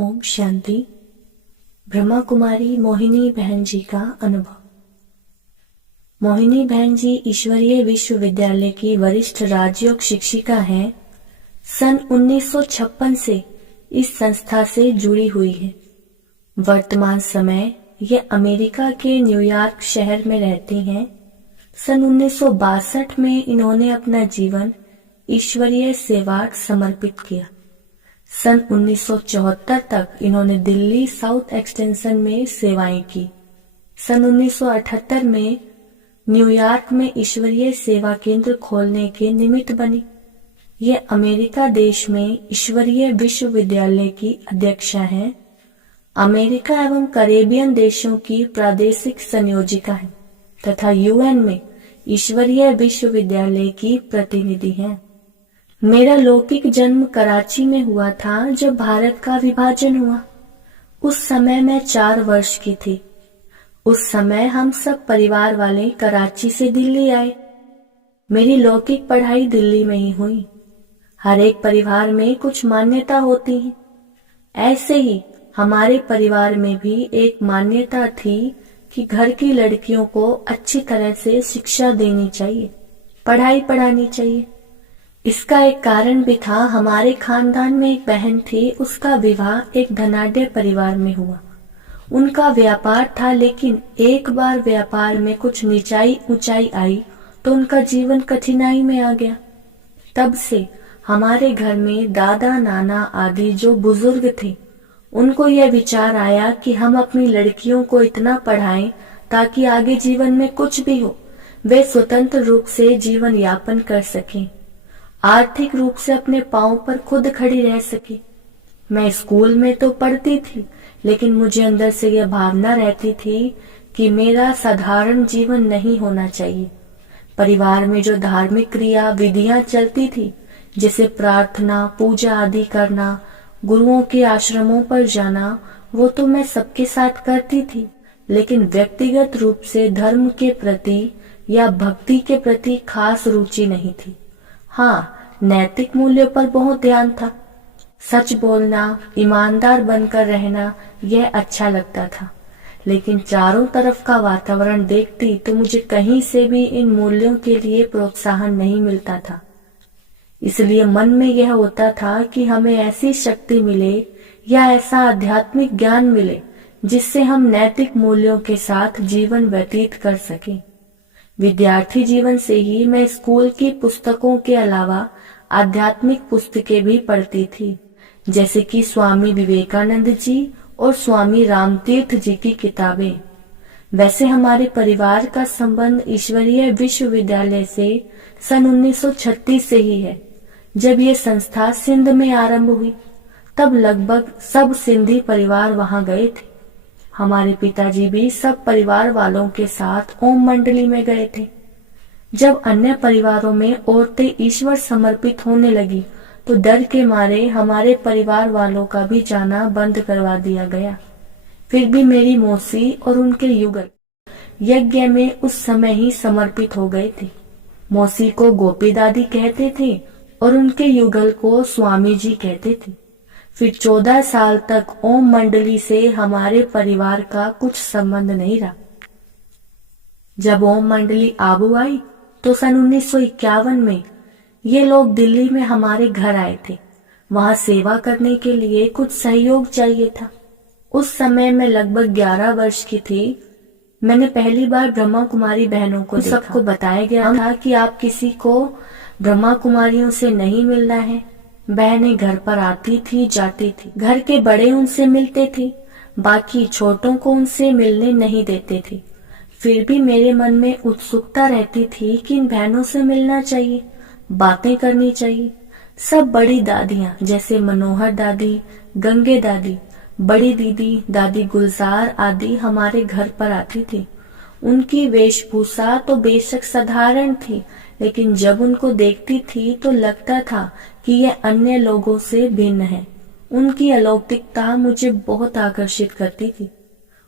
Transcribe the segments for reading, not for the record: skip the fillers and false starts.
ओम शांति। ब्रह्मा कुमारी मोहिनी बहन जी का अनुभव। मोहिनी बहन जी ईश्वरीय विश्वविद्यालय की वरिष्ठ राजयोग शिक्षिका हैं। सन 1956 से इस संस्था से जुड़ी हुई है। वर्तमान समय ये अमेरिका के न्यूयॉर्क शहर में रहती हैं। सन 1962 में इन्होंने अपना जीवन ईश्वरीय सेवा समर्पित किया। सन 1974 तक इन्होंने दिल्ली साउथ एक्सटेंशन में सेवाएं की। सन 1978 में न्यूयॉर्क में ईश्वरीय सेवा केंद्र खोलने के निमित्त बनी। ये अमेरिका देश में ईश्वरीय विश्वविद्यालय की अध्यक्षा हैं। अमेरिका एवं कैरेबियन देशों की प्रादेशिक संयोजिका है तथा यूएन में ईश्वरीय विश्वविद्यालय की प्रतिनिधि हैं। मेरा लौकिक जन्म कराची में हुआ था जब भारत का विभाजन हुआ। उस समय मैं 4 वर्ष की थी। उस समय हम सब परिवार वाले कराची से दिल्ली आए। मेरी लौकिक पढ़ाई दिल्ली में ही हुई। हर एक परिवार में कुछ मान्यता होती है। ऐसे ही हमारे परिवार में भी एक मान्यता थी कि घर की लड़कियों को अच्छी तरह से शिक्षा देनी चाहिए, पढ़ाई पढ़ानी चाहिए। इसका एक कारण भी था। हमारे खानदान में एक बहन थी, उसका विवाह एक धनाढ्य परिवार में हुआ। उनका व्यापार था, लेकिन एक बार व्यापार में कुछ नीचाई ऊंचाई आई तो उनका जीवन कठिनाई में आ गया। तब से हमारे घर में दादा नाना आदि जो बुजुर्ग थे, उनको यह विचार आया कि हम अपनी लड़कियों को इतना पढ़ाएं ताकि आगे जीवन में कुछ भी हो वे स्वतंत्र रूप से जीवन यापन कर सकें, आर्थिक रूप से अपने पांव पर खुद खड़ी रह सके। मैं स्कूल में तो पढ़ती थी, लेकिन मुझे अंदर से यह भावना रहती थी कि मेरा साधारण जीवन नहीं होना चाहिए। परिवार में जो धार्मिक क्रिया विधियां चलती थी, जैसे प्रार्थना पूजा आदि करना, गुरुओं के आश्रमों पर जाना, वो तो मैं सबके साथ करती थी, लेकिन व्यक्तिगत रूप से धर्म के प्रति या भक्ति के प्रति खास रुचि नहीं थी। हाँ, नैतिक मूल्यों पर बहुत ध्यान था। सच बोलना, ईमानदार बनकर रहना, यह अच्छा लगता था। लेकिन चारों तरफ का वातावरण देखती तो मुझे कहीं से भी इन मूल्यों के लिए प्रोत्साहन नहीं मिलता था। इसलिए मन में यह होता था कि हमें ऐसी शक्ति मिले या ऐसा आध्यात्मिक ज्ञान मिले जिससे हम नैतिक मूल्यों के साथ जीवन व्यतीत कर सकें। विद्यार्थी जीवन से ही मैं स्कूल की पुस्तकों के अलावा आध्यात्मिक पुस्तकें भी पढ़ती थी, जैसे कि स्वामी विवेकानंद जी और स्वामी रामतीर्थ जी की किताबें। वैसे हमारे परिवार का संबंध ईश्वरीय विश्वविद्यालय से सन 1936 से ही है। जब ये संस्था सिंध में आरंभ हुई, तब लगभग सब सिंधी परिवार वहां गए थे। हमारे पिताजी भी सब परिवार वालों के साथ ओम मंडली में गए थे। जब अन्य परिवारों में औरतें ईश्वर समर्पित होने लगी तो डर के मारे हमारे परिवार वालों का भी जाना बंद करवा दिया गया। फिर भी मेरी मौसी और उनके युगल यज्ञ में उस समय ही समर्पित हो गए थे। मौसी को गोपी दादी कहते थे और उनके युगल को स्वामी जी कहते थे। फिर 14 साल तक ओम मंडली से हमारे परिवार का कुछ संबंध नहीं रहा। जब ओम मंडली आबू आई तो सन 1951 में ये लोग दिल्ली में हमारे घर आए थे। वहां सेवा करने के लिए कुछ सहयोग चाहिए था। उस समय मैं लगभग 11 वर्ष की थी। मैंने पहली बार ब्रह्मा कुमारी बहनों को देखा। सबको बताया गया था कि आप किसी को ब्रह्मा कुमारियों से नहीं मिलना है। बहनें घर पर आती थी जाती थी। घर के बड़े उनसे मिलते थे, बाकी छोटों को उनसे मिलने नहीं देते थे। फिर भी मेरे मन में उत्सुकता रहती थी कि इन बहनों से मिलना चाहिए, बातें करनी चाहिए। सब बड़ी दादियां जैसे मनोहर दादी, गंगे दादी, बड़ी दीदी, दादी गुलजार आदि हमारे घर पर आती थी। उनकी वेशभूषा तो बेशक साधारण थी, लेकिन जब उनको देखती थी तो लगता था कि यह अन्य लोगों से भिन्न है। उनकी अलौकिकता मुझे बहुत आकर्षित करती थी।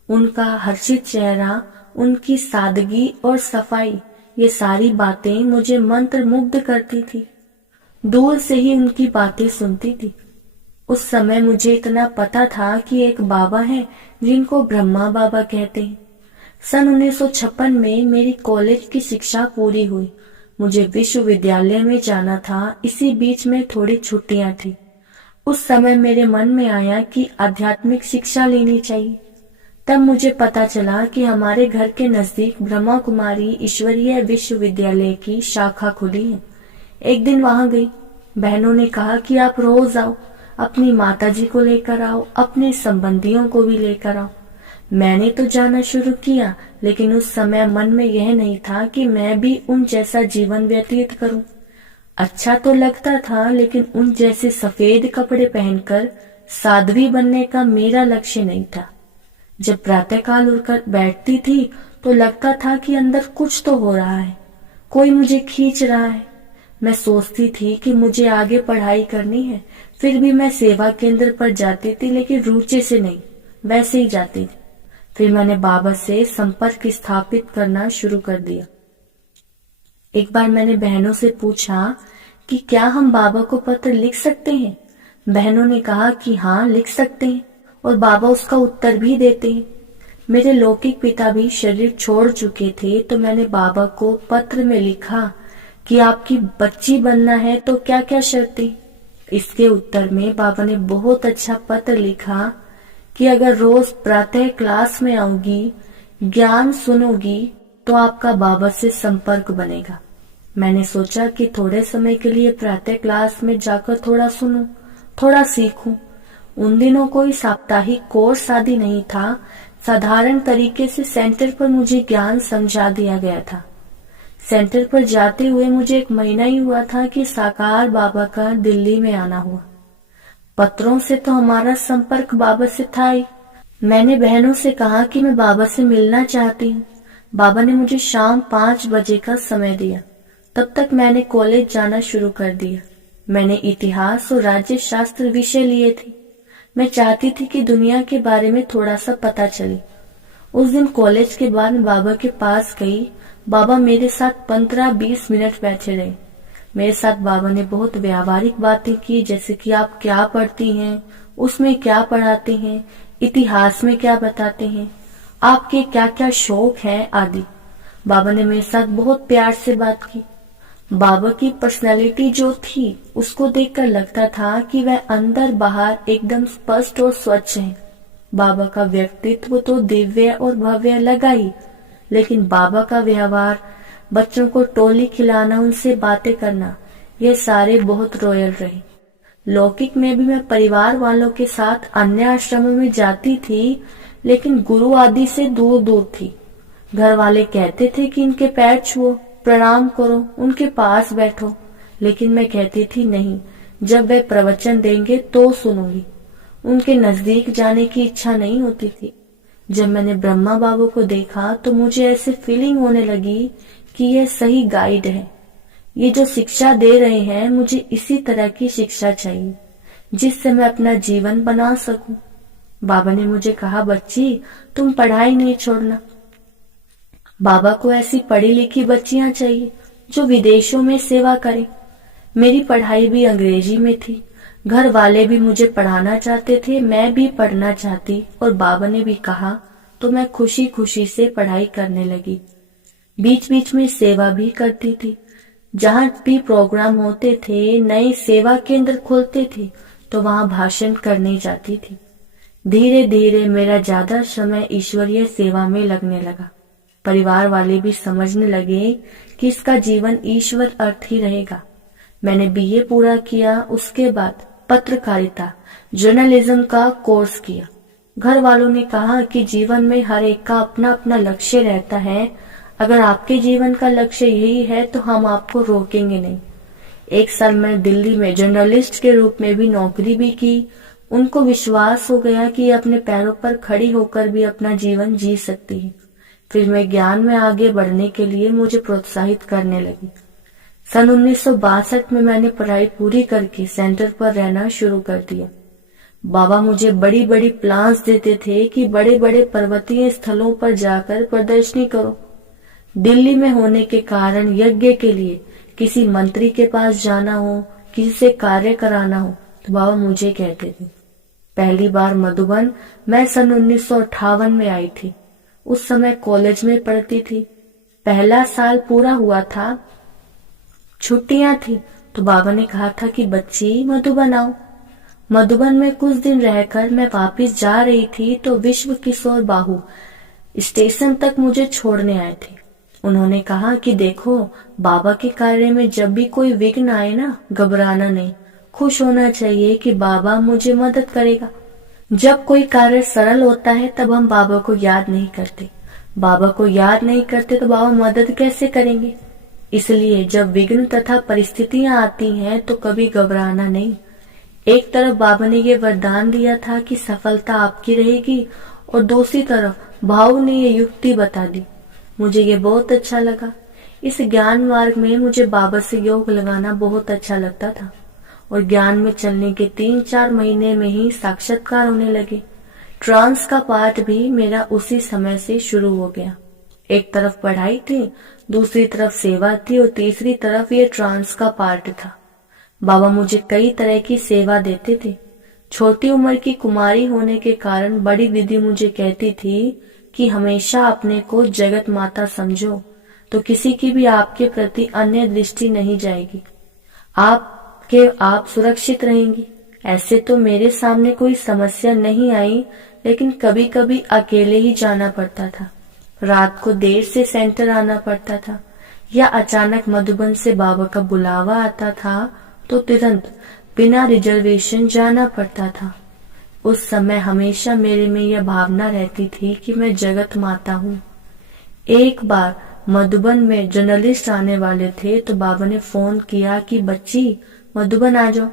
उनका हर्षित चेहरा, उनकी सादगी और सफाई, ये सारी बातें मुझे मंत्र मुग्ध करती थी। दूर से ही उनकी बातें सुनती थी। उस समय मुझे इतना पता था कि एक बाबा हैं जिनको ब्रह्मा बाबा कहते हैं। सन 1956 में मेरी कॉलेज की शिक्षा पूरी हुई। मुझे विश्वविद्यालय में जाना था। इसी बीच में थोड़ी छुट्टियां थी। उस समय मेरे मन में आया कि आध्यात्मिक शिक्षा लेनी चाहिए। तब मुझे पता चला कि हमारे घर के नजदीक ब्रह्मा कुमारी ईश्वरीय विश्वविद्यालय की शाखा खुली है। एक दिन वहां गई। बहनों ने कहा कि आप रोज आओ, अपनी माताजी को लेकर आओ, अपने संबंधियों को भी लेकर आओ। मैंने तो जाना शुरू किया, लेकिन उस समय मन में यह नहीं था कि मैं भी उन जैसा जीवन व्यतीत करूं। अच्छा तो लगता था, लेकिन उन जैसे सफेद कपड़े पहनकर साध्वी बनने का मेरा लक्ष्य नहीं था। जब प्रातःकाल उठकर बैठती थी तो लगता था कि अंदर कुछ तो हो रहा है, कोई मुझे खींच रहा है। मैं सोचती थी कि मुझे आगे पढ़ाई करनी है, फिर भी मैं सेवा केंद्र पर जाती थी, लेकिन रुचि से नहीं, वैसे ही जाती थी। फिर मैंने बाबा से संपर्क स्थापित करना शुरू कर दिया। एक बार मैंने बहनों से पूछा कि क्या हम बाबा को पत्र लिख सकते हैं। बहनों ने कहा कि हाँ, लिख सकते हैं, और बाबा उसका उत्तर भी देते हैं। मेरे लौकिक पिता भी शरीर छोड़ चुके थे, तो मैंने बाबा को पत्र में लिखा कि आपकी बच्ची बनना है तो क्या क्या शर्तें। इसके उत्तर में बाबा ने बहुत अच्छा पत्र लिखा कि अगर रोज प्रातः क्लास में आऊंगी, ज्ञान सुनोगी, तो आपका बाबा से संपर्क बनेगा। मैंने सोचा कि थोड़े समय के लिए प्रातः क्लास में जाकर थोड़ा सुनूं, थोड़ा सीखूं। उन दिनों कोई साप्ताहिक कोर्स आदि नहीं था। साधारण तरीके से सेंटर पर मुझे ज्ञान समझा दिया गया था। सेंटर पर जाते हुए मुझे 1 महीना ही हुआ था कि साकार बाबा का दिल्ली में आना हुआ। पत्रों से तो हमारा संपर्क बाबा से था ही। मैंने बहनों से कहा कि मैं बाबा से मिलना चाहती हूँ। बाबा ने मुझे शाम 5 बजे का समय दिया। तब तक मैंने कॉलेज जाना शुरू कर दिया। मैंने इतिहास और राज्य शास्त्र विषय लिए थे। मैं चाहती थी कि दुनिया के बारे में थोड़ा सा पता चले। उस दिन कॉलेज के बाद बाबा के पास गई। बाबा मेरे साथ 15-20 मिनट बैठे रहे। मेरे साथ बाबा ने बहुत व्यावहारिक बातें की, जैसे कि आप क्या पढ़ती हैं, उसमें क्या पढ़ाते हैं, इतिहास में क्या बताते हैं, आपके क्या क्या शौक हैं आदि। बाबा ने मेरे साथ बहुत प्यार से बात की। बाबा की पर्सनालिटी जो थी, उसको देखकर लगता था कि वह अंदर बाहर एकदम स्पष्ट और स्वच्छ है। बाबा का व्यक्तित्व तो दिव्य और भव्य लगा ही, लेकिन बाबा का व्यवहार, बच्चों को टोली खिलाना, उनसे बातें करना, ये सारे बहुत रॉयल रहे। लौकिक में भी मैं परिवार वालों के साथ अन्य आश्रमों में जाती थी, लेकिन गुरु आदि से दूर दूर थी। घर वाले कहते थे कि इनके पैर छुओ, प्रणाम करो, उनके पास बैठो, लेकिन मैं कहती थी नहीं, जब वे प्रवचन देंगे तो सुनूंगी। उनके नजदीक जाने की इच्छा नहीं होती थी। जब मैंने ब्रह्मा बाबू को देखा तो मुझे ऐसे फीलिंग होने लगी कि यह सही गाइड है। ये जो शिक्षा दे रहे हैं, मुझे इसी तरह की शिक्षा चाहिए जिससे मैं अपना जीवन बना सकूं। बाबा ने मुझे कहा, बच्ची तुम पढ़ाई नहीं छोड़ना। बाबा को ऐसी पढ़ी लिखी बच्चियां चाहिए जो विदेशों में सेवा करें। मेरी पढ़ाई भी अंग्रेजी में थी। घर वाले भी मुझे पढ़ाना चाहते थे, मैं भी पढ़ना चाहती, और बाबा ने भी कहा तो मैं खुशी खुशी से पढ़ाई करने लगी। बीच बीच में सेवा भी करती थी। जहाँ भी प्रोग्राम होते थे, नए सेवा केंद्र खुलते थे, तो वहाँ भाषण करने जाती थी। धीरे धीरे मेरा ज्यादा समय ईश्वरीय सेवा में लगने लगा। परिवार वाले भी समझने लगे कि इसका जीवन ईश्वर अर्थ ही रहेगा। मैंने बीए पूरा किया। उसके बाद पत्रकारिता, जर्नलिज्म का कोर्स किया। घर वालों ने कहा कि जीवन में हर एक का अपना अपना लक्ष्य रहता है। अगर आपके जीवन का लक्ष्य यही है तो हम आपको रोकेंगे नहीं। 1 साल मैंने दिल्ली में जर्नलिस्ट के रूप में भी नौकरी भी की। उनको विश्वास हो गया कि ये अपने पैरों पर खड़ी होकर भी अपना जीवन जी सकती है। फिर मैं ज्ञान में आगे बढ़ने के लिए मुझे प्रोत्साहित करने लगी। सन 1962 में मैंने पढ़ाई पूरी करके सेंटर पर रहना शुरू कर दिया। बाबा मुझे बड़ी बड़ी प्लान्स देते थे कि बड़े बड़े पर्वतीय स्थलों पर जाकर प्रदर्शनी करो। दिल्ली में होने के कारण यज्ञ के लिए किसी मंत्री के पास जाना हो, किसी से कार्य कराना हो, तो बाबा मुझे कहते थे। पहली बार मधुबन मैं सन 1958 में आई थी। उस समय कॉलेज में पढ़ती थी। पहला साल पूरा हुआ था, छुट्टियां थी, तो बाबा ने कहा था कि बच्ची मधुबन आओ। मधुबन में कुछ दिन रहकर मैं वापस जा रही थी तो विश्व किशोर बाहु स्टेशन तक मुझे छोड़ने आए थे। उन्होंने कहा कि देखो, बाबा के कार्य में जब भी कोई विघ्न आए ना, घबराना नहीं, खुश होना चाहिए कि बाबा मुझे मदद करेगा। जब कोई कार्य सरल होता है तब हम बाबा को याद नहीं करते। बाबा को याद नहीं करते तो बाबा मदद कैसे करेंगे। इसलिए जब विघ्न तथा परिस्थितियां आती हैं तो कभी घबराना नहीं। एक तरफ बाबा ने ये वरदान दिया था कि सफलता आपकी रहेगी, और दूसरी तरफ भाव ने ये युक्ति बता दी। मुझे ये बहुत अच्छा लगा। इस ज्ञान मार्ग में मुझे बाबा से योग लगाना बहुत अच्छा लगता था, और ज्ञान में चलने के 3-4 महीने में ही साक्षात्कार होने लगे। ट्रांस का पाठ भी मेरा उसी समय से शुरू हो गया। एक तरफ पढ़ाई थी, दूसरी तरफ सेवा थी, और तीसरी तरफ ये ट्रांस का पाठ था। बाबा मुझे कई तरह की सेवा देते थे। छोटी उम्र की कुमारी होने के कारण बड़ी दीदी मुझे कहती थी कि हमेशा अपने को जगत माता समझो, तो किसी की भी आपके प्रति अन्य दृष्टि नहीं जाएगी, आप सुरक्षित रहेंगी। ऐसे तो मेरे सामने कोई समस्या नहीं आई, लेकिन कभी कभी अकेले ही जाना पड़ता था। रात को देर से सेंटर आना पड़ता था, या अचानक मधुबन से बाबा का बुलावा आता था तो तुरंत बिना रिजर्वेशन जाना पड़ता था। उस समय हमेशा मेरे में यह भावना रहती थी कि मैं जगत माता हूँ। एक बार मधुबन में जर्नलिस्ट आने वाले थे तो बाबा ने फोन किया कि बच्ची मधुबन आ जाओ।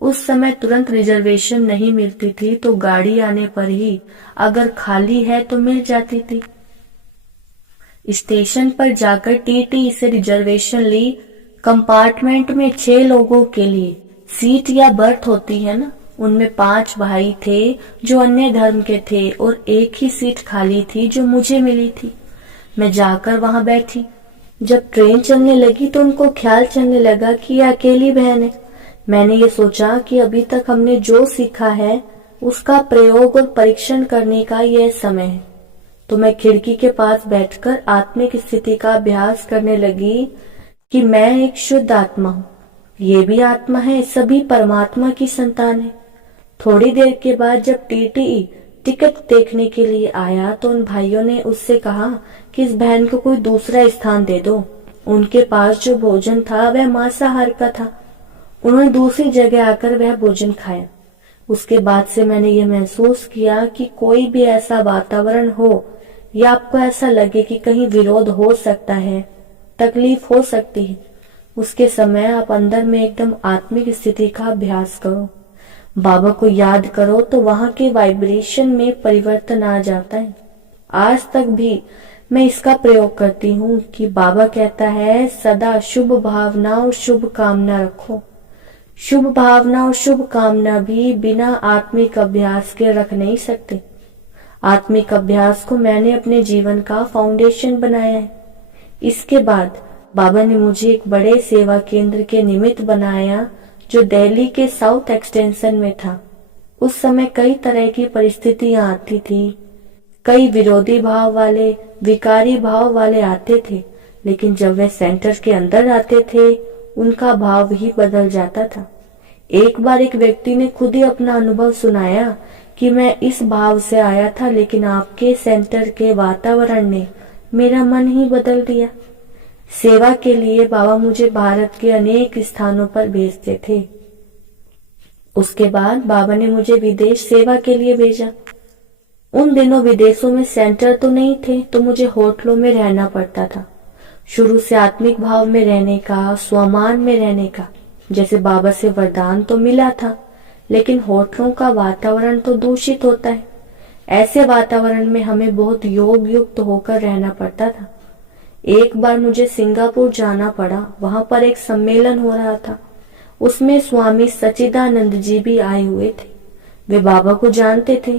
उस समय तुरंत रिजर्वेशन नहीं मिलती थी, तो गाड़ी आने पर ही अगर खाली है तो मिल जाती थी। स्टेशन पर जाकर टीटी से रिजर्वेशन ली। कंपार्टमेंट में 6 लोगों के लिए सीट या बर्थ होती है ना, उनमें 5 भाई थे जो अन्य धर्म के थे, और एक ही सीट खाली थी जो मुझे मिली थी। मैं जाकर वहां बैठी। जब ट्रेन चलने लगी तो उनको ख्याल चलने लगा कि यह अकेली बहन है। मैंने ये सोचा कि अभी तक हमने जो सीखा है उसका प्रयोग और परीक्षण करने का यह समय है, तो मैं खिड़की के पास बैठकर आत्मिक स्थिति का अभ्यास करने लगी कि मैं एक शुद्ध आत्मा हूँ, ये भी आत्मा है, सभी परमात्मा की संतान है। थोड़ी देर के बाद जब टीटी टिकट देखने के लिए आया तो उन भाइयों ने उससे कहा कि इस बहन को कोई दूसरा स्थान दे दो। उनके पास जो भोजन था वह मांसाहार का था। उन्होंने दूसरी जगह आकर वह भोजन खाया। उसके बाद से मैंने ये महसूस किया कि कोई भी ऐसा वातावरण हो या आपको ऐसा लगे कि कहीं विरोध हो सकता है, तकलीफ हो सकती है, उसके समय आप अंदर में एकदम आत्मिक स्थिति का अभ्यास करो, बाबा को याद करो, तो वहां के वाइब्रेशन में परिवर्तन आ जाता है। आज तक भी मैं इसका प्रयोग करती हूँ कि बाबा कहता है सदा शुभ भावना और शुभ कामना रखो। शुभ भावना और शुभ कामना भी बिना आत्मिक अभ्यास के रख नहीं सकते। आत्मिक अभ्यास को मैंने अपने जीवन का फाउंडेशन बनाया है। इसके बाद बाबा ने मुझे एक बड़े सेवा केंद्र के निमित्त बनाया जो दिल्ली के साउथ एक्सटेंशन में था। उस समय कई तरह की परिस्थितियां आती थी। कई विरोधी भाव वाले, विकारी भाव वाले आते थे, लेकिन जब वे सेंटर के अंदर आते थे उनका भाव ही बदल जाता था। एक बार एक व्यक्ति ने खुद ही अपना अनुभव सुनाया कि मैं इस भाव से आया था, लेकिन आपके सेंटर के वातावरण ने मेरा मन ही बदल दिया। सेवा के लिए बाबा मुझे भारत के अनेक स्थानों पर भेजते थे। उसके बाद बाबा ने मुझे विदेश सेवा के लिए भेजा। उन दिनों विदेशों में सेंटर तो नहीं थे, तो मुझे होटलों में रहना पड़ता था। शुरू से आत्मिक भाव में रहने का, स्वमान में रहने का, जैसे बाबा से वरदान तो मिला था, लेकिन होटलों का वातावरण तो दूषित होता है। ऐसे वातावरण में हमें बहुत योग युक्त होकर रहना पड़ता था। एक बार मुझे सिंगापुर जाना पड़ा। वहां पर एक सम्मेलन हो रहा था। उसमें स्वामी सच्चिदानंद जी भी आए हुए थे। वे बाबा को जानते थे।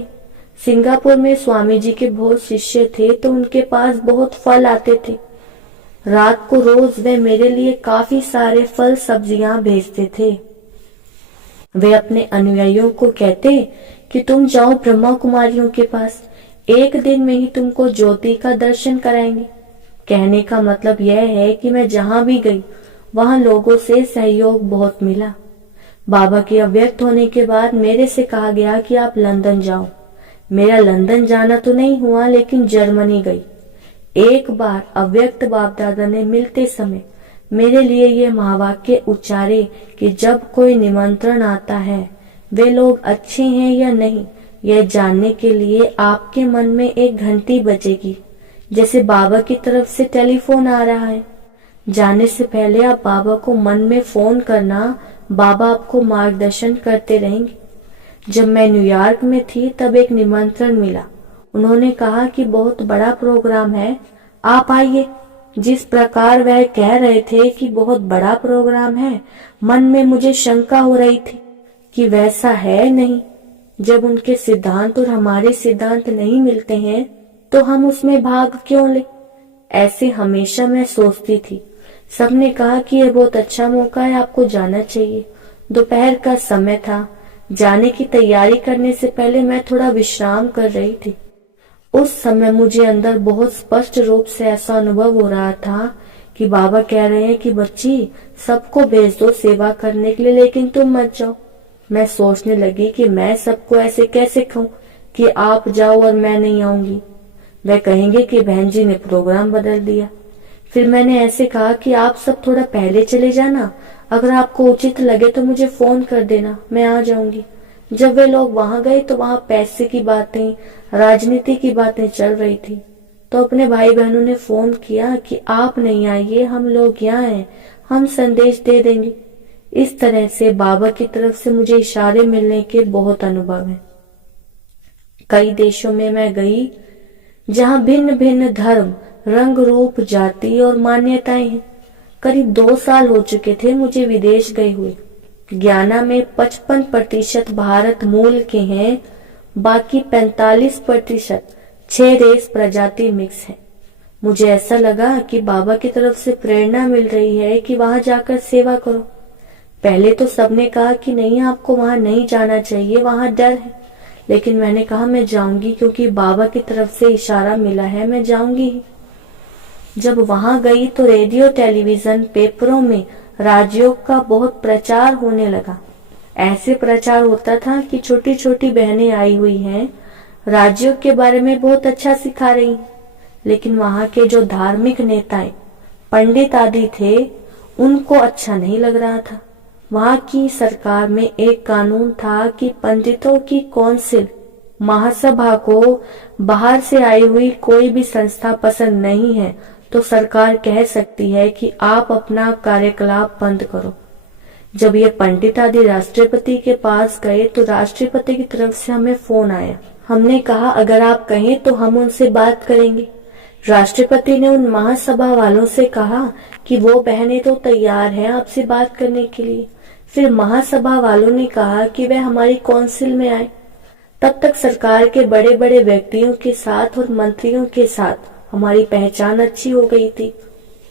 सिंगापुर में स्वामी जी के बहुत शिष्य थे, तो उनके पास बहुत फल आते थे। रात को रोज वे मेरे लिए काफी सारे फल सब्जियां भेजते थे। वे अपने अनुयायियों को कहते कि तुम जाओ ब्रह्मा कुमारियों के पास, एक दिन में ही तुमको ज्योति का दर्शन कराएंगे। कहने का मतलब यह है कि मैं जहां भी गई वहां लोगों से सहयोग बहुत मिला। बाबा के अव्यक्त होने के बाद मेरे से कहा गया कि आप लंदन जाओ। मेरा लंदन जाना तो नहीं हुआ, लेकिन जर्मनी गई। एक बार अव्यक्त बाप दादा ने मिलते समय मेरे लिए ये महावाक्य उच्चारे कि जब कोई निमंत्रण आता है वे लोग अच्छे हैं या नहीं, यह जानने के लिए आपके मन में एक घंटी बजेगी, जैसे बाबा की तरफ से टेलीफोन आ रहा है। जाने से पहले आप बाबा को मन में फोन करना, बाबा आपको मार्गदर्शन करते रहेंगे। जब मैं न्यूयॉर्क में थी तब एक निमंत्रण मिला। उन्होंने कहा कि बहुत बड़ा प्रोग्राम है, आप आइए। जिस प्रकार वह कह रहे थे कि बहुत बड़ा प्रोग्राम है, मन में मुझे शंका हो रही थी कि वैसा है नहीं। जब उनके सिद्धांत और हमारे सिद्धांत नहीं मिलते हैं तो हम उसमें भाग क्यों ले। ऐसे हमेशा मैं सोचती थी। सबने कहा कि यह बहुत अच्छा मौका है, आपको जाना चाहिए। दोपहर का समय था। जाने की तैयारी करने से पहले मैं थोड़ा विश्राम कर रही थी। उस समय मुझे अंदर बहुत स्पष्ट रूप से ऐसा अनुभव हो रहा था कि बाबा कह रहे हैं कि बच्ची, सबको भेज दो सेवा करने के लिए, लेकिन तुम मत जाओ। मैं सोचने लगी कि मैं सबको ऐसे कैसे कहूँ कि आप जाओ और मैं नहीं आऊंगी। वह कहेंगे कि बहन जी ने प्रोग्राम बदल दिया। फिर मैंने ऐसे कहा कि आप सब थोड़ा पहले चले जाना, अगर आपको उचित लगे तो मुझे फोन कर देना, मैं आ जाऊंगी। जब वे लोग वहां गए तो वहां पैसे की बातें, राजनीति की बातें चल रही थी। तो अपने भाई बहनों ने फोन किया कि आप नहीं आइए, हम लोग यहाँ हैं, हम संदेश दे देंगे। इस तरह से बाबा की तरफ से मुझे इशारे मिलने के बहुत अनुभव हैं। कई देशों में मैं गई जहाँ भिन्न भिन्न धर्म, रंग, रूप, जाति और मान्यताएं हैं। करीब 2 साल हो चुके थे मुझे विदेश गए हुए। ज्ञाना में 55% भारत मूल के हैं, बाकी 45% 6 देश प्रजाति मिक्स है। मुझे ऐसा लगा कि बाबा की तरफ से प्रेरणा मिल रही है कि वहां जाकर सेवा करो। पहले तो सबने कहा कि नहीं, आपको वहां नहीं जाना चाहिए, वहां डर है। लेकिन मैंने कहा मैं जाऊंगी, क्योंकि बाबा की तरफ से इशारा मिला है, मैं जाऊंगी ही। जब वहां गई तो रेडियो, टेलीविजन, पेपरों में राजयोग का बहुत प्रचार होने लगा। ऐसे प्रचार होता था कि छोटी छोटी बहनें आई हुई हैं, राजयोग के बारे में बहुत अच्छा सिखा रही हैं। लेकिन वहां के जो धार्मिक नेताएं, पंडित आदि थे, उनको अच्छा नहीं लग रहा था। वहां की सरकार में एक कानून था कि पंडितों की कौंसिल, महासभा को बाहर से आई हुई कोई भी संस्था पसंद नहीं है तो सरकार कह सकती है कि आप अपना कार्यकलाप बंद करो। जब ये पंडित आदि राष्ट्रपति के पास गए तो राष्ट्रपति की तरफ से हमें फोन आया। हमने कहा अगर आप कहें तो हम उनसे बात करेंगे। राष्ट्रपति ने उन महासभा वालों से कहा कि वो बहनें तो तैयार हैं आपसे बात करने के लिए। फिर महासभा वालों ने कहा कि वे हमारी कौंसिल में आए। तब तक सरकार के बड़े बड़े व्यक्तियों के साथ और मंत्रियों के साथ हमारी पहचान अच्छी हो गई थी।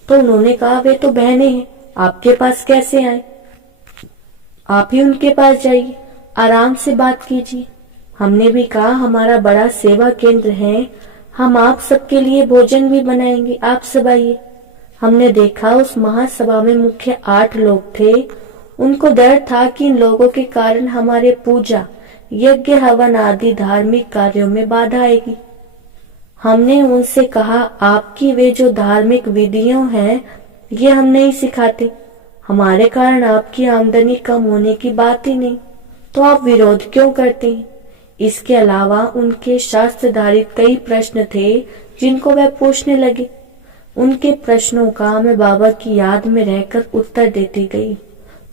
तो उन्होंने कहा वे तो बहनें हैं, आपके पास कैसे आए, आप ही उनके पास जाइए, आराम से बात कीजिए। हमने भी कहा हमारा बड़ा सेवा केंद्र है, हम आप सबके लिए भोजन भी बनाएंगे, आप सब आइए। हमने देखा उस महासभा में मुख्य 8 लोग थे। उनको डर था कि इन लोगों के कारण हमारे पूजा, यज्ञ, हवन आदि धार्मिक कार्यों में बाधा आएगी। हमने उनसे कहा आपकी वे जो धार्मिक विधियां हैं ये हम नहीं सिखाते, हमारे कारण आपकी आमदनी कम होने की बात ही नहीं, तो आप विरोध क्यों करते हैं। इसके अलावा उनके शास्त्रधारित कई प्रश्न थे जिनको वह पूछने लगे। उनके प्रश्नों का मैं बाबा की याद में रहकर उत्तर देती गई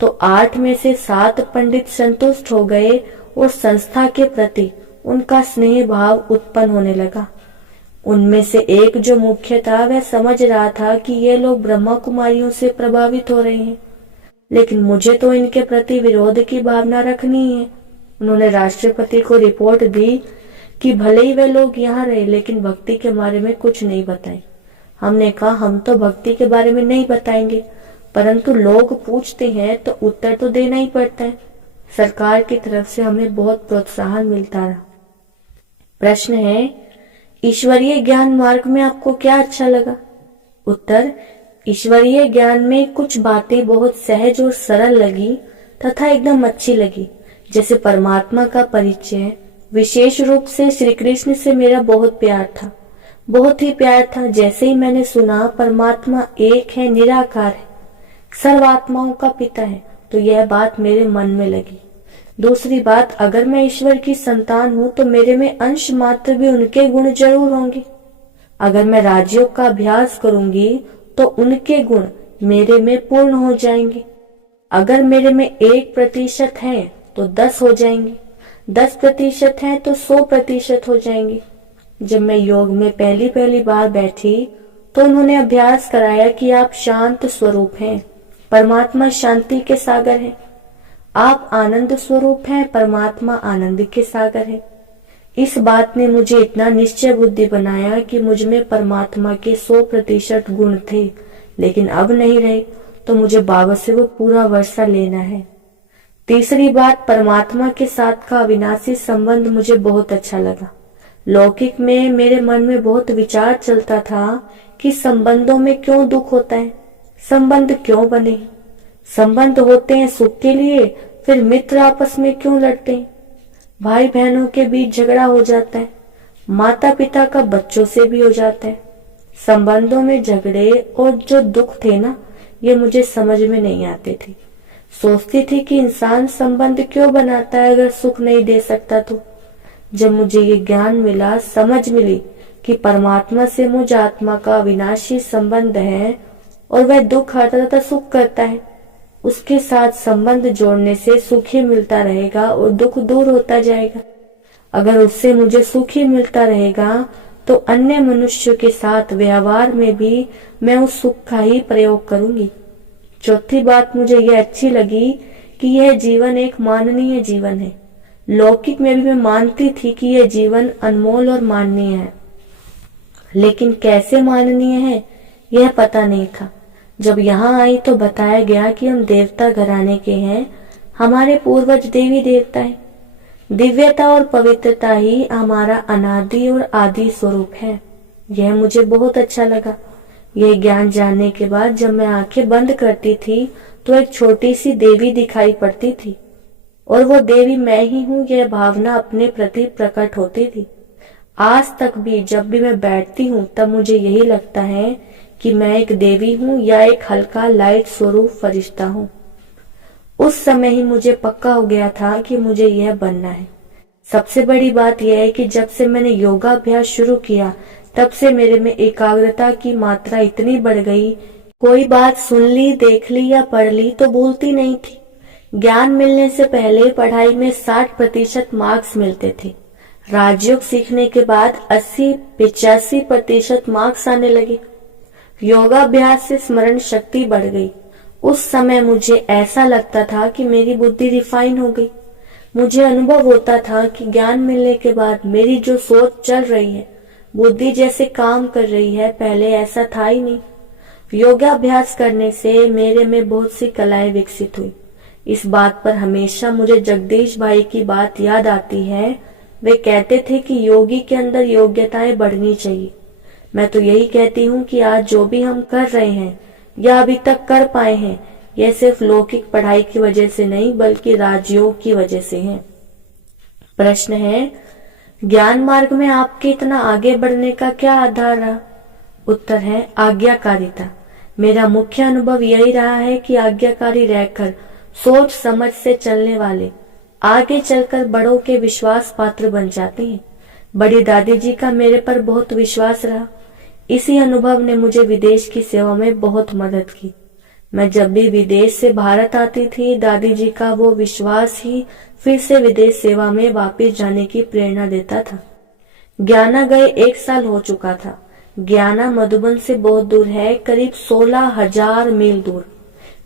तो 8 में से 7 पंडित संतुष्ट हो गए और संस्था के प्रति उनका स्नेह भाव उत्पन्न होने लगा। उनमें से एक जो मुख्य था वह समझ रहा था कि ये लोग ब्रह्मा कुमारियों से प्रभावित हो रहे हैं, लेकिन मुझे तो इनके प्रति विरोध की भावना रखनी है। उन्होंने राष्ट्रपति को रिपोर्ट दी कि भले ही वे लोग यहाँ रहे लेकिन भक्ति के बारे में कुछ नहीं बताए। हमने कहा हम तो भक्ति के बारे में नहीं बताएंगे, परंतु लोग पूछते हैं तो उत्तर तो देना ही पड़ता है। सरकार की तरफ से हमें बहुत प्रोत्साहन मिलता रहा। प्रश्न है, ईश्वरीय ज्ञान मार्ग में आपको क्या अच्छा लगा? उत्तर, ईश्वरीय ज्ञान में कुछ बातें बहुत सहज और सरल लगी तथा एकदम अच्छी लगी। जैसे परमात्मा का परिचय, विशेष रूप से श्री कृष्ण से मेरा बहुत प्यार था, बहुत ही प्यार था। जैसे ही मैंने सुना परमात्मा एक है, निराकार है, सर्वात्माओं का पिता है, तो यह बात मेरे मन में लगी। दूसरी बात, अगर मैं ईश्वर की संतान हूँ तो मेरे में अंश मात्र भी उनके गुण जरूर होंगे। अगर मैं राजयोग का अभ्यास करूंगी तो उनके गुण मेरे में पूर्ण हो जाएंगे। अगर मेरे में 1% है तो 10 हो जाएंगे, 10% है तो 100% हो जाएंगे। जब मैं योग में पहली बार बैठी तो उन्होंने अभ्यास कराया कि आप शांत स्वरूप हैं, परमात्मा शांति के सागर हैं। आप आनंद स्वरूप हैं, परमात्मा आनंद के सागर है। इस बात ने मुझे इतना निश्चय बुद्धि बनाया कि मुझ में परमात्मा के 100% गुण थे, लेकिन अब नहीं रहे, तो मुझे बाबा से वो पूरा वर्षा लेना है। तीसरी बात, परमात्मा के साथ का अविनाशी संबंध मुझे बहुत अच्छा लगा। लौकिक में मेरे मन में बहुत विचार चलता था कि संबंधों में क्यों दुख होता है, संबंध क्यों बने, संबंध होते हैं सुख के लिए, फिर मित्र आपस में क्यों लड़ते हैं, भाई बहनों के बीच झगड़ा हो जाता है, माता पिता का बच्चों से भी हो जाता है। संबंधों में झगड़े और जो दुख थे ना, ये मुझे समझ में नहीं आते थे। सोचती थी कि इंसान संबंध क्यों बनाता है अगर सुख नहीं दे सकता तो। जब मुझे ये ज्ञान मिला, समझ मिली कि परमात्मा से मुझ आत्मा का अविनाशी संबंध है और वह दुख हरता तथा सुख करता है, उसके साथ संबंध जोड़ने से सुख ही मिलता रहेगा और दुख दूर होता जाएगा। अगर उससे मुझे सुख ही मिलता रहेगा तो अन्य मनुष्यों के साथ व्यवहार में भी मैं उस सुख का ही प्रयोग करूंगी। चौथी बात मुझे यह अच्छी लगी कि यह जीवन एक माननीय जीवन है। लौकिक में भी मैं मानती थी कि यह जीवन अनमोल और माननीय है, लेकिन कैसे माननीय है यह पता नहीं था। जब यहाँ आई तो बताया गया कि हम देवता घराने के हैं, हमारे पूर्वज देवी देवता है। दिव्यता और पवित्रता ही हमारा अनादि और आदि स्वरूप है। यह मुझे बहुत अच्छा लगा। यह ज्ञान जानने के बाद जब मैं आंखें बंद करती थी तो एक छोटी सी देवी दिखाई पड़ती थी और वो देवी मैं ही हूँ, यह भावना अपने प्रति प्रकट होती थी। आज तक भी जब भी मैं बैठती हूँ तब मुझे यही लगता है कि मैं एक देवी हूँ या एक हल्का लाइट स्वरूप फरिश्ता हूँ। उस समय ही मुझे पक्का हो गया था कि मुझे यह बनना है। सबसे बड़ी बात यह है कि जब से मैंने योगाभ्यास शुरू किया तब से मेरे में एकाग्रता की मात्रा इतनी बढ़ गई, कोई बात सुन ली, देख ली या पढ़ ली तो भूलती नहीं थी। ज्ञान मिलने से पहले पढ़ाई में 60% मार्क्स मिलते थे। राजयोग सीखने के बाद 80-85% मार्क्स आने लगे। योगाभ्यास से स्मरण शक्ति बढ़ गई। उस समय मुझे ऐसा लगता था कि मेरी बुद्धि रिफाइन हो गई। मुझे अनुभव होता था कि ज्ञान मिलने के बाद मेरी जो सोच चल रही है, बुद्धि जैसे काम कर रही है, पहले ऐसा था ही नहीं। योगाभ्यास करने से मेरे में बहुत सी कलाएं विकसित हुई। इस बात पर हमेशा मुझे जगदीश भाई की बात याद आती है। वे कहते थे कि योगी के अंदर योग्यताएं बढ़नी चाहिए। मैं तो यही कहती हूँ कि आज जो भी हम कर रहे हैं या अभी तक कर पाए हैं, यह सिर्फ लौकिक पढ़ाई की वजह से नहीं बल्कि राजयोग की वजह से है। प्रश्न है, ज्ञान मार्ग में आपके इतना आगे बढ़ने का क्या आधार रहा? उत्तर है, आज्ञाकारिता। मेरा मुख्य अनुभव यही रहा है कि आज्ञाकारी रहकर सोच समझ से चलने वाले आगे चलकर बड़ों के विश्वास पात्र बन जाते हैं। बड़ी दादी जी का मेरे पर बहुत विश्वास रहा। इसी अनुभव ने मुझे विदेश की सेवा में बहुत मदद की। मैं जब भी विदेश से भारत आती थी, दादी जी का वो विश्वास ही फिर से विदेश सेवा में वापस जाने की प्रेरणा देता था। ज्ञाना गए 1 साल हो चुका था। ज्ञाना मधुबन से बहुत दूर है, करीब 16,000 मील दूर।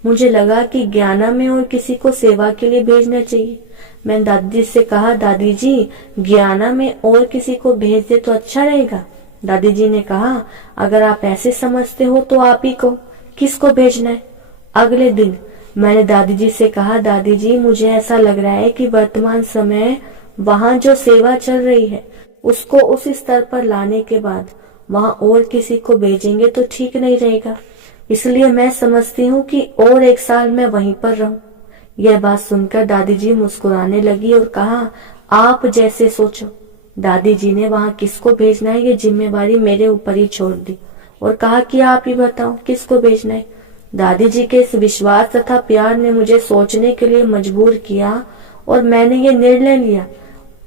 मुझे लगा कि ज्ञाना में और किसी को सेवा के लिए भेजना चाहिए। मैंने दादी से कहा, दादी जी ज्ञाना में और किसी को भेज दे तो अच्छा रहेगा। दादी जी ने कहा, अगर आप ऐसे समझते हो तो आप ही को किसको भेजना है। अगले दिन मैंने दादी जी से कहा, दादी जी मुझे ऐसा लग रहा है कि वर्तमान समय वहाँ जो सेवा चल रही है उसको उस स्तर पर लाने के बाद वहाँ और किसी को भेजेंगे तो ठीक नहीं रहेगा, इसलिए मैं समझती हूँ कि और 1 साल मैं वहीं पर रहूं। यह बात सुनकर दादी जी मुस्कुराने लगी और कहा, आप जैसे सोचो। दादी जी ने वहाँ किसको भेजना है ये जिम्मेवारी मेरे ऊपर ही छोड़ दी और कहा कि आप ही बताओ किसको भेजना है। दादी जी के इस विश्वास तथा प्यार ने मुझे सोचने के लिए मजबूर किया और मैंने ये निर्णय लिया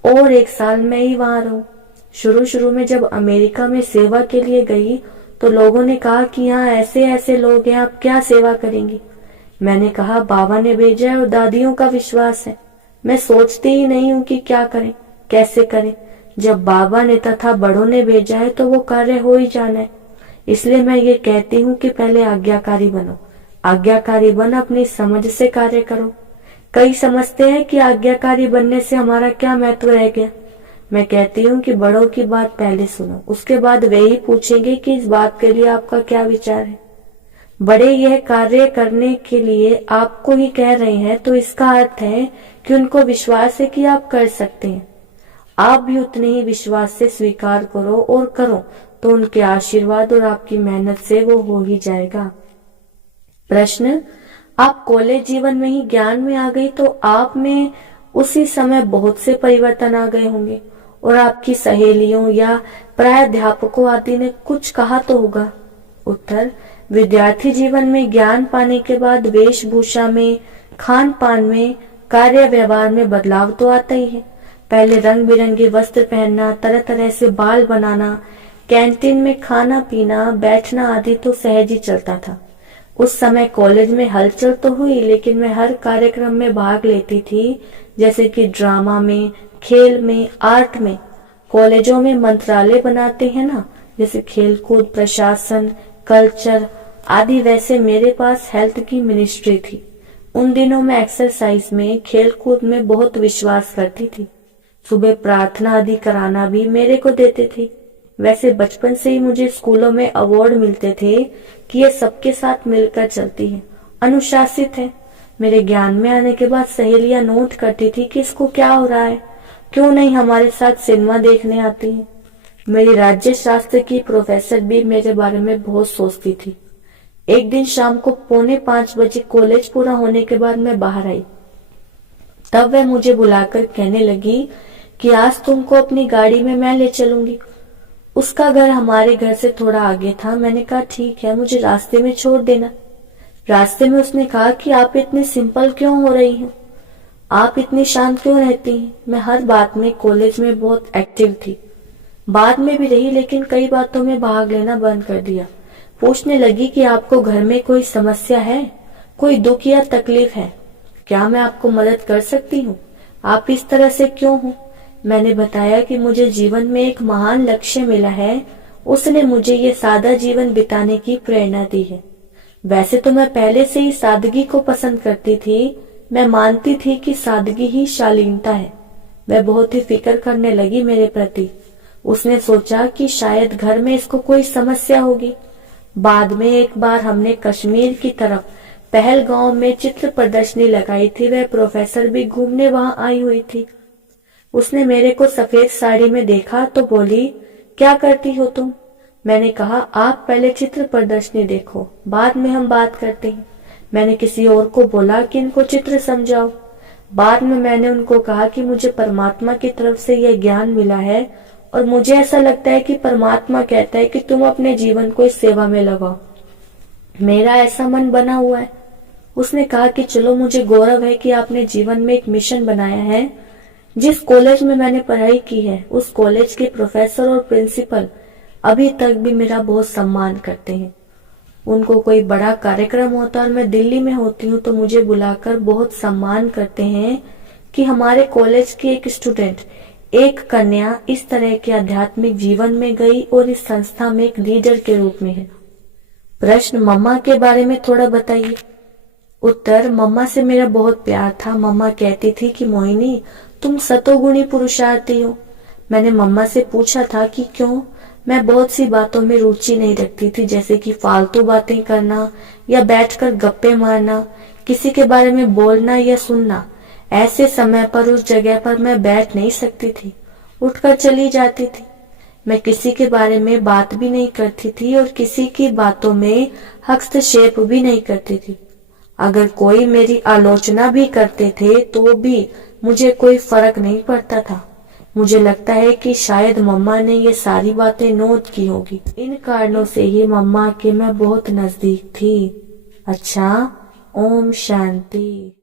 और 1 साल में ही वहां रहूं। शुरू शुरू में जब अमेरिका में सेवा के लिए गई तो लोगों ने कहा कि यहाँ ऐसे ऐसे लोग हैं, आप क्या सेवा करेंगी। मैंने कहा, बाबा ने भेजा है और दादियों का विश्वास है, मैं सोचती ही नहीं हूँ कि क्या करें कैसे करें। जब बाबा ने तथा बड़ों ने भेजा है तो वो कार्य हो ही जाना है, इसलिए मैं ये कहती हूँ कि पहले आज्ञाकारी बनो। आज्ञाकारी बन अपनी समझ से कार्य करो। कई समझते हैं कि आज्ञाकारी बनने से हमारा क्या महत्व रह गया। मैं कहती हूँ कि बड़ों की बात पहले सुनो, उसके बाद वे ही पूछेंगे कि इस बात के लिए आपका क्या विचार है। बड़े यह कार्य करने के लिए आपको ही कह रहे हैं तो इसका अर्थ है कि उनको विश्वास है कि आप कर सकते हैं। आप भी उतने ही विश्वास से स्वीकार करो और करो तो उनके आशीर्वाद और आपकी मेहनत से वो हो ही जाएगा। प्रश्न, आप कॉलेज जीवन में ही ज्ञान में आ गई तो आप में उसी समय बहुत से परिवर्तन आ गए होंगे और आपकी सहेलियों या प्राध्यापकों आदि ने कुछ कहा तो होगा। उत्तर, विद्यार्थी जीवन में ज्ञान पाने के बाद वेशभूषा में, खान पान में, कार्य व्यवहार में बदलाव तो आता ही है। पहले रंग बिरंगे वस्त्र पहनना, तरह तरह से बाल बनाना, कैंटीन में खाना पीना, बैठना आदि तो सहज ही चलता था। उस समय कॉलेज में हलचल तो हुई लेकिन मैं हर कार्यक्रम में भाग लेती थी, जैसे कि ड्रामा में, खेल में, आर्ट में। कॉलेजों में मंत्रालय बनाते हैं ना, जैसे खेलकूद, प्रशासन, कल्चर आदि, वैसे मेरे पास हेल्थ की मिनिस्ट्री थी। उन दिनों में एक्सरसाइज में, खेलकूद में बहुत विश्वास करती थी। सुबह प्रार्थना आदि कराना भी मेरे को देते थे। वैसे बचपन से ही मुझे स्कूलों में अवार्ड मिलते थे कि ये सबके साथ मिलकर चलती है, अनुशासित है। मेरे ज्ञान में आने के बाद सहेलियां नोट करती थी कि इसको क्या हो रहा है, क्यों नहीं हमारे साथ सिनेमा देखने आती है। मेरी राज्य शास्त्र की प्रोफेसर भी मेरे बारे में बहुत सोचती थी। एक दिन शाम को 4:45 कॉलेज पूरा होने के बाद मैं बाहर आई, तब वह मुझे बुलाकर कहने लगी कि आज तुमको अपनी गाड़ी में मैं ले चलूंगी। उसका घर हमारे घर से थोड़ा आगे था। मैंने कहा ठीक है, मुझे रास्ते में छोड़ देना। रास्ते में उसने कहा कि आप इतनी सिंपल क्यों हो रही हैं, आप इतनी शांत क्यों रहती हैं। मैं हर बात में कॉलेज में बहुत एक्टिव थी, बाद में भी रही, लेकिन कई बातों में भाग लेना बंद कर दिया। पूछने लगी कि आपको घर में कोई समस्या है, कोई दुख या तकलीफ है, क्या मैं आपको मदद कर सकती हूँ, आप इस तरह से क्यों हो। मैंने बताया कि मुझे जीवन में एक महान लक्ष्य मिला है, उसने मुझे ये सादा जीवन बिताने की प्रेरणा दी है। वैसे तो मैं पहले से ही सादगी को पसंद करती थी, मैं मानती थी कि सादगी ही शालीनता है। वह बहुत ही फिक्र करने लगी मेरे प्रति। उसने सोचा कि शायद घर में इसको कोई समस्या होगी। बाद में एक बार हमने कश्मीर की तरफ पहलगांव में चित्र प्रदर्शनी लगाई थी, वह प्रोफेसर भी घूमने वहां आई हुई थी। उसने मेरे को सफेद साड़ी में देखा तो बोली, क्या करती हो तुम। मैंने कहा, आप पहले चित्र प्रदर्शनी देखो, बाद में हम बात करते हैं। मैंने किसी और को बोला कि इनको चित्र समझाओ। बाद में मैंने उनको कहा कि मुझे परमात्मा की तरफ से यह ज्ञान मिला है और मुझे ऐसा लगता है कि परमात्मा कहता है कि तुम अपने जीवन को इस सेवा में लगाओ, मेरा ऐसा मन बना हुआ है। उसने कहा कि चलो, मुझे गौरव है कि आपने जीवन में एक मिशन बनाया है। जिस कॉलेज में मैंने पढ़ाई की है उस कॉलेज के प्रोफेसर और प्रिंसिपल अभी तक भी मेरा बहुत सम्मान करते हैं। उनको कोई बड़ा कार्यक्रम होता और मैं दिल्ली में होती हूँ तो मुझे बुलाकर बहुत सम्मान करते हैं कि हमारे कॉलेज की एक स्टूडेंट, एक कन्या इस तरह के आध्यात्मिक जीवन में गई और इस संस्था में एक लीडर के रूप में है। प्रश्न, मम्मा के बारे में थोड़ा बताइए। उत्तर, मम्मा से मेरा बहुत प्यार था। मम्मा कहती थी कि मोहिनी, तुम सतोगुणी पुरुषार्थी हो। मैंने मम्मा से पूछा था कि क्यों। मैं बहुत सी बातों में रुचि नहीं रखती थी, जैसे कि फालतू बातें करना या बैठकर गप्पे मारना। किसी के बारे में बोलना या सुनना, ऐसे समय पर उस जगह पर मैं बैठ नहीं सकती थी, उठकर चली जाती थी। मैं किसी के बारे में बात भी नहीं करती थी और किसी की बातों में हस्तक्षेप भी नहीं करती थी। अगर कोई मेरी आलोचना भी करते थे तो भी मुझे कोई फर्क नहीं पड़ता था। मुझे लगता है कि शायद मम्मा ने ये सारी बातें नोट की होगी। इन कारणों से ही मम्मा के मैं बहुत नजदीक थी। अच्छा, ओम शांति।